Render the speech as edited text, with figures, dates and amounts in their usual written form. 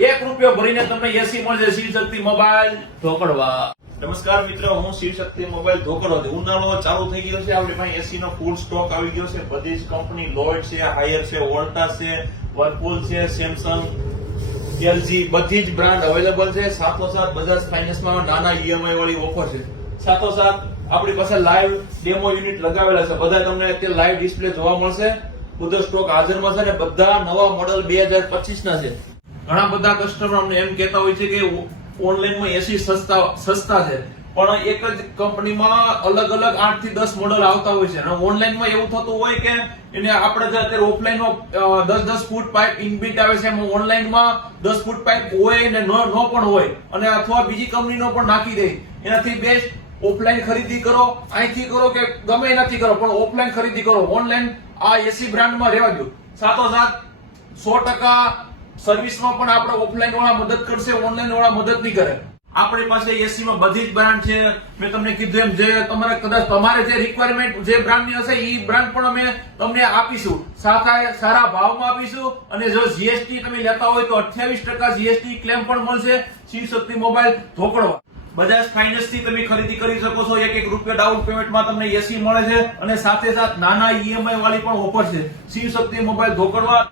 ₹1 ભરીને તમને એસી મળશે શિવશક્તિ મોબાઈલ ધોકડવા। નમસ્કાર મિત્રો, હું શિવશક્તિ મોબાઈલ ધોકડો છું। ઉનાળો ચાલુ થઈ ગયો છે, આપણી પાસે એસી નો ફૂલ સ્ટોક આવી ગયો છે। બધી જ કંપની લોઇડ છે, હાયર છે, વોલ્ટાસ છે, વર્લપૂલ છે, સેમસંગ, એલજી બધી જ બ્રાન્ડ અવેલેબલ છે। સાથોસાથ બજાજ ફાઇનાન્સ માં નાના ઈએમઆઈ વાળી ઓફર છે। સાથોસાથ આપણી પાસે લાઈવ ડેમો યુનિટ લગાવેલા છે, બધા તમને અત્યારે લાઈવ ડિસ્પ્લે જોવા મળશે। બધો સ્ટોક હાજરમાં છે ને બધા નવા મોડલ 2025 ના છે। ઘણા બધા કસ્ટમર અમને એમ કહેતા હોય છે કે ઓનલાઈનમાં એસી સસ્તા છે, પણ એક જ કંપનીમાં અલગ અલગ 8 થી 10 મોડલ આવતા હોય છે અને ઓનલાઈનમાં એવું થતું હોય કે એને આપણે જે અત્યારે ઓફલાઈનમાં 10 ફૂટ પાઇપ ઇનબિલ્ટ આવે છે, એમાં ઓનલાઈનમાં 10 ફૂટ પાઇપ હોય ને ન પણ હોય અને અથવા બીજી કંપનીનો પણ નાખી દે। એનાથી બેસ્ટ ઓફલાઈન ખરીદી કરો, અહીંથી કરો કે ગમે એનાથી કરો, પણ ઓફલાઈન ખરીદી કરો। ઓનલાઈન આ એસી બ્રાન્ડમાં રહેવા દો। સાથોસાથ 100% સર્વિસમાં પણ આપણે ઓફલાઈન વાળા મદદ કરશે, ઓનલાઈન વાળા મદદ નહીં કરે। આપણી પાસે એસી માં બધી જ બ્રાન્ડ છે। મેં તમને કીધું એમ, જે તમારે કદાચ તમારે જે રિક્વાયરમેન્ટ જે બ્રાન્ડની હશે એ બ્રાન્ડ પણ અમે તમને આપીશું, સાથે સારા ભાવમાં આપીશું। અને જો જીએસટી તમે લેતા હોય તો 28% જીએસટી ક્લેમ પણ મળશે। શિવશક્તિ મોબાઈલ ધોકડવા બજાજ ફાઇનાન્સ થી તમે ખરીદી કરી શકો છો। ₹1 ડાઉન પેમેન્ટમાં તમને એસી મળે છે અને સાથે નાના ઈએમઆઈ વાળી પણ ઓફર છે। શિવશક્તિ મોબાઈલ ધોકડવા।